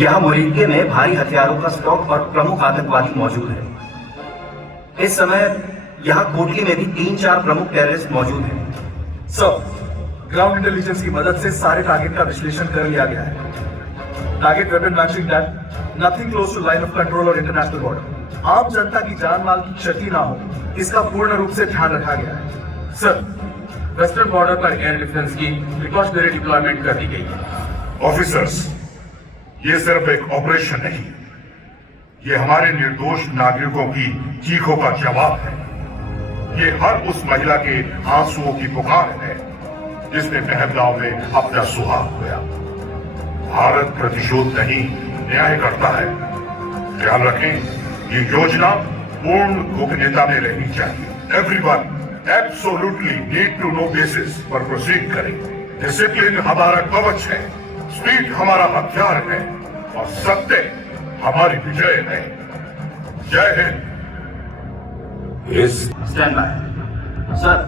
यहाँ मोरिक्के में भारी हथियारों का स्टॉक और प्रमुख आतंकवादी मौजूद है। इस समय यहाँ कोटली में भी 3-4 प्रमुख टेररिस्ट मौजूद हैं। सर, ग्राउंड इंटेलिजेंस की मदद से सारे टारगेट का विश्लेषण कर लिया गया है। Target weapon matching done, nothing close to line of control और इंटरनेशनल बॉर्डर। आम जनता की जान माल की क्षति ना हो, इसका पूर्ण रूप से ध्यान रखा गया है। सर, वेस्टर्न बॉर्डर पर एयर डिफेंस की प्रिकॉशनरी डिप्लॉयमेंट कर दी गई है। ऑफिसर्स, ये सिर्फ एक ऑपरेशन नहीं, ये हमारे निर्दोष नागरिकों की चीखों का जवाब है। ये हर उस महिला के आंसुओं की पुकार है जिसने पहलगांव में अपना सुहाग खोया। भारत प्रतिशोध नहीं, न्याय करता है। ख्याल रखें, ये योजना पूर्ण गोपनीयता में रहनी चाहिए। Everyone absolutely need to know basis पर प्रोसीड करें। डिसिप्लिन हमारा कवच है, स्पीड हमारा हथियार है और सत्य हमारी विजय है। जय हिंद। Stand by. सर,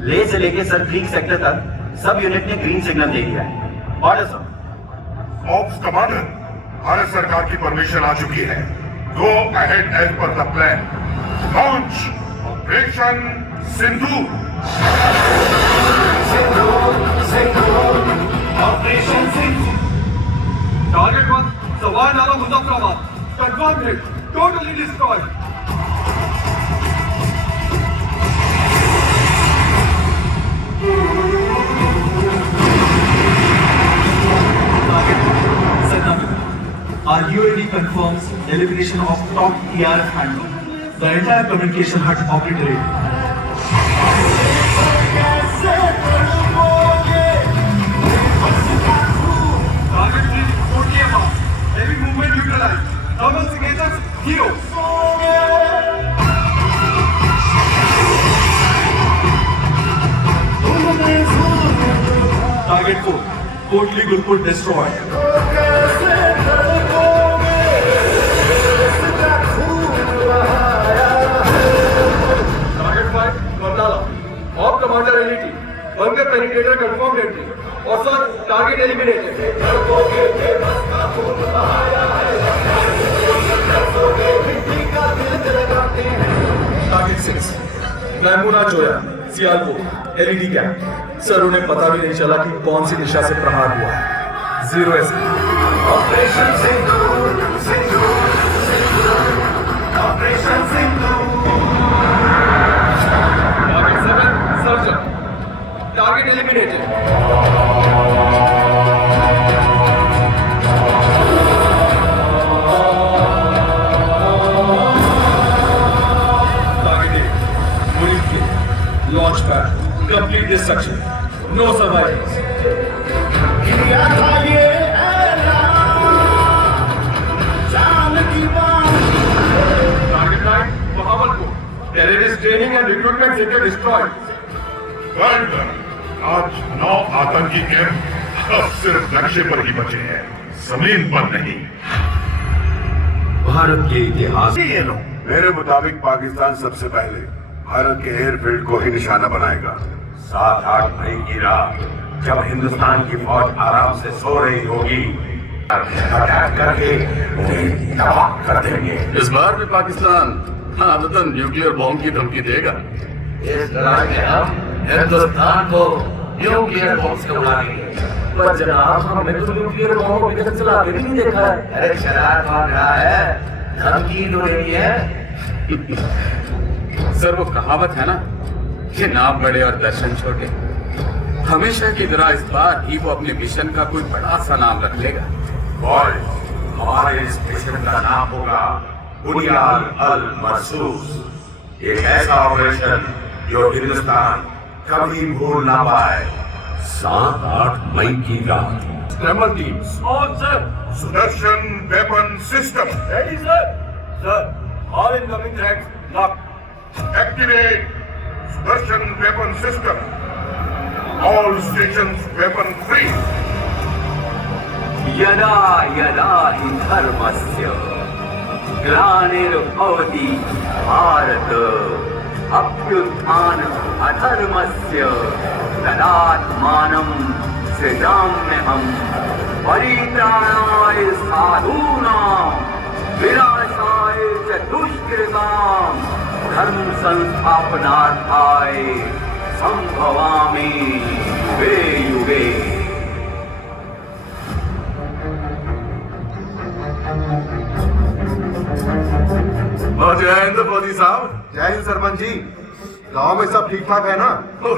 ले से लेके सर क्रीक सेक्टर तक सब यूनिट ने ग्रीन सिग्नल दे दिया है। Order sir. ऑप्स कमांडर, भारत सरकार की परमिशन आ चुकी है। Go ahead as per the plan. Launch operation Sindhu. Operation Sindhu. Target 1, सवार नाला Muzaffarabad. Confirm hit, totally destroyed. Our UAV confirms elimination of top TRF handle. The entire communication hut obliterated. Target 3, 4 km. Heavy movement neutralized. Thermal signatures 0. Target 4, Kotli Gulpur destroyed. Of commander LET, bunker penetrator confirm entry और sir target eliminated. Target 6, Maimoona Zoya, Sialkot, LED camp. Sir, उन्हें पता भी नहीं चला कि कौन सी दिशा से प्रहार हुआ है। 0 SP. Operation Sindhu, Sindhu, operation Sindhu. Target eliminated. Target 8, Morinke, launch pad, complete destruction, no survivors. Target 9, Bahawalpur, terrorist training and recruitment center destroyed. आज 9 आतंकी कैंप अब सिर्फ नक्शे पर ही बचे हैं, जमीन पर नहीं। भारत के इतिहास ये लो। मेरे मुताबिक पाकिस्तान सबसे पहले भारत के एयरफील्ड को ही निशाना बनाएगा। 7-8 मई की रात जब हिंदुस्तान की फौज आराम से सो रही होगी, अटैक करके उन्हें तबाह कर देंगे। इस बार भी पाकिस्तान आदतन न्यूक्लियर बॉम्ब की धमकी देगा। इस लड़ाई में हम हिंदुस्तान को न्यूक्लियर बॉम्ब से उड़ाएंगे। पर जनाब, हमने तो न्यूक्लियर बॉम्ब अभी तक चला के नहीं देखा है। अरे शरारत कर रहा है, धमकी दो रही है। सर, वो कहावत है ना कि नाम बड़े और दर्शन छोटे। हमेशा की तरह इस बार ही वो अपने मिशन का कोई बड़ा सा नाम रख लेगा। बॉयज, हमारे इस मिशन का नाम होगा बुनियाद अल मरसूस। एक ऐसा ऑपरेशन जो हिंदुस्तान कभी भूल ना पाए। 7-8 मई की रात। Scramble teams on sir. Sudarshan weapon system ready sir. Sir, all incoming threats lock. Activate Sudarshan weapon system. All stations weapon free. यदा यदा हि धर्मस्य ग्लानिर्भवति भारत अभ्युत्थान अधर्मस्य तदात्मानं सृजाम्यहम् परित्राणाय साधूनां विनाशाय च दुष्कृतां धर्म संस्थापनार्थाय संभवामि युगे युगे। जय हिंद मोदी साहब। जय हिंद सरपंच जी। गांव में सब ठीक ठाक है ना?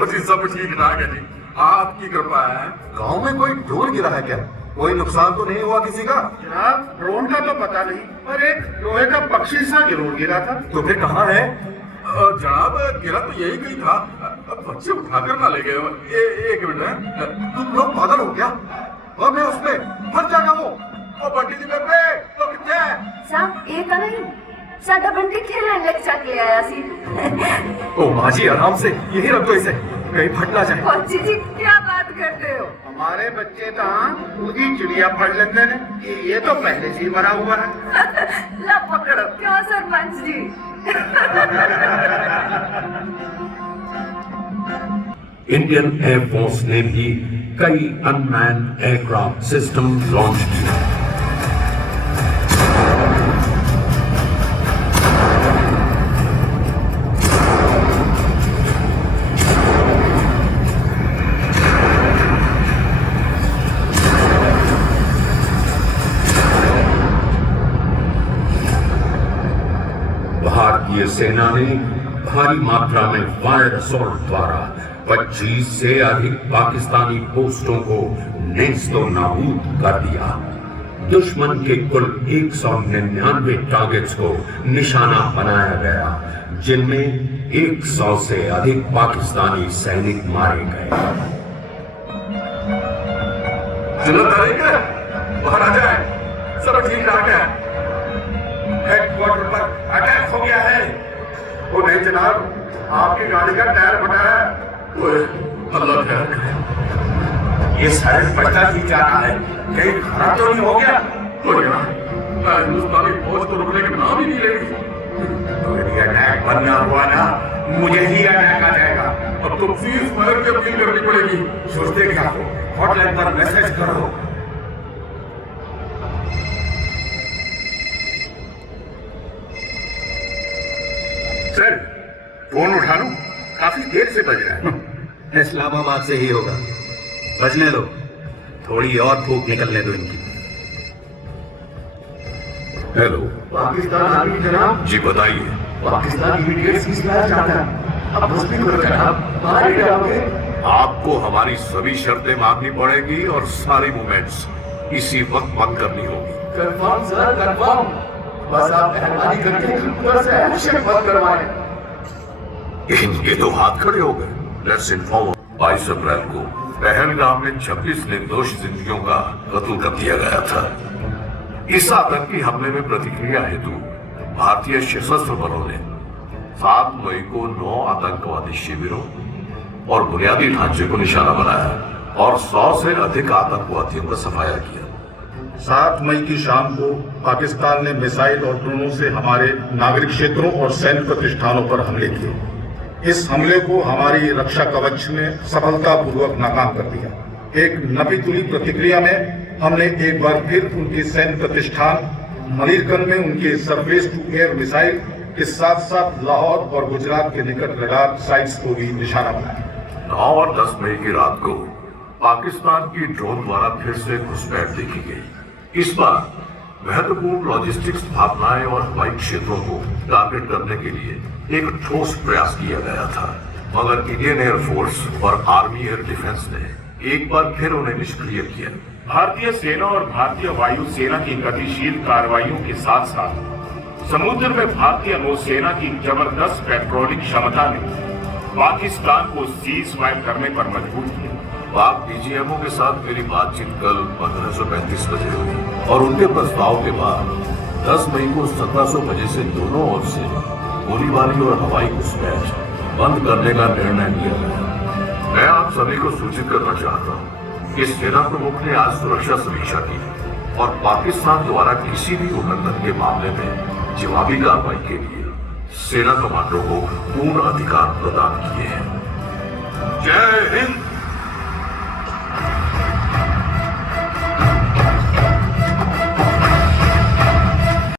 जी सब ठीक ठाक है जी, आपकी कृपा है। गांव में कोई ड्रोन गिरा है क्या? कोई नुकसान तो नहीं हुआ किसी का? जनाब ड्रोन का तो पता नहीं, पर एक लोहे का बख्शी सा जरूर गिरा था। तो फिर कहाँ है? जनाब गिरा तो यही कहीं था, बच्चे उठाकर ना ले गए। एक मिनट, तुम लोग पागल हो क्या? और मैं उसमें फंस जाएगा वो। बंटी जी बेबे तो कितने साहब ये तो नहीं, साडा बंटी खेलने लग के आया सी। ओ माँ जी आराम से, यही रख दो इसे, कहीं फट ना जाए। फौजी जी क्या बात करते हो? हमारे बच्चे तो उनकी चिड़िया फड़ लेते हैं, ये तो पहले से ही मरा हुआ है। ला पकड़ो। क्यों सरपंच जी? इंडियन एयरफोर्स ने भी कई अनमैन्ड एयरक्राफ्ट सिस्टम लॉन्च किए। भारतीय सेना ने भारी मात्रा में फायर असॉल्ट द्वारा 25 से अधिक पाकिस्तानी पोस्टों को नेस्तो नाबूद कर दिया। दुश्मन के कुल 199 टारगेट्स को निशाना बनाया गया, जिनमें 100 से अधिक पाकिस्तानी सैनिक मारे गए। बाहर आ जाए, सब ठीक ठाक है। हेडक्वार्टर पर अटैक हो गया है। वो नहीं जनाब, आपकी गाड़ी का टायर फटा है। अल्लाह खैर करे। ये साइड बचा ही जा रहा है, कहीं खराब तो नहीं हो गया? हिंदुस्तानी फौज तो रुकने के नाम ही नहीं ले रही। तो यदि अटैक बनना हुआ ना, मुझे ही अटैक आ जाएगा। अब तो सीज फायर की अपील करनी पड़ेगी। सोचते क्या हो, हॉटलाइन पर मैसेज करो। सर फोन उठा लूं? काफी देर से बज रहा है। इस्लामाबाद से ही होगा, बजने दो, थोड़ी और फूक निकलने दो इनकी। हेलो, पाकिस्तान आर्मी जनाब। जी बताइए। पाकिस्तान इमीडिएट सीज़फायर चाहता है। अब बस भी करो जनाब, मारे जाओगे। आपको हमारी सभी शर्तें माननी पड़ेगी और सारी मूवमेंट्स इसी वक्त बंद करनी होगी। Confirm sir, confirm. बस आप मेहरबानी करके उधर से एक्शन बंद करवाएं। इनके दो हाथ खड़े हो गए। Let's inform. 22 अप्रैल को पहलगाम में 26 निर्दोष जिंदगियों का कत्ल कर दिया गया था। इस आतंकी हमले में प्रतिक्रिया हेतु भारतीय सशस्त्र बलों ने 7 मई को 9 आतंकवादी शिविरों और बुनियादी ढांचे को निशाना बनाया और 100 से अधिक आतंकवादियों का सफाया किया। 7 मई की शाम को पाकिस्तान ने मिसाइल और ड्रोनों से हमारे नागरिक क्षेत्रों और सैन्य प्रतिष्ठानों पर हमले किए। इस हमले को हमारी रक्षा कवच ने सफलतापूर्वक नाकाम कर दिया। एक नपी तुली प्रतिक्रिया में हमने एक बार फिर उनके सैन्य प्रतिष्ठान मलीरगंज में उनके सरफेस टू एयर मिसाइल के साथ साथ लाहौर और गुजरात के निकट रडार साइट्स को भी निशाना बनाया। 9 और 10 मई की रात को पाकिस्तान की ड्रोन द्वारा फिर से घुसपैठ देखी गई। इस बार महत्वपूर्ण लॉजिस्टिक्स स्थापनाएं और हवाई क्षेत्रों को टारगेट करने के लिए एक ठोस प्रयास किया गया था, मगर इंडियन एयरफोर्स और आर्मी एयर डिफेंस ने एक बार फिर उन्हें निष्क्रिय किया। भारतीय सेना और भारतीय वायु सेना की गतिशील कार्रवाइयों के साथ साथ समुद्र में भारतीय नौसेना की जबरदस्त पेट्रोलिंग क्षमता ने पाकिस्तान को सीज फायर करने पर मजबूर किया। पाक डीजीएमओ के साथ मेरी बातचीत कल 1535 बजे हुई और उनके प्रस्ताव के बाद 10 मई को 1700 बजे से दोनों ओर से गोलीबारी और हवाई घुसपैठ बंद करने का निर्णय लिया गया। मैं आप सभी को सूचित करना चाहता हूँ कि सेना प्रमुख ने आज सुरक्षा समीक्षा की और पाकिस्तान द्वारा किसी भी उल्लंघन के मामले में जवाबी कार्रवाई के लिए सेना कमांडरों को पूर्ण अधिकार प्रदान किए हैं। जय हिंद।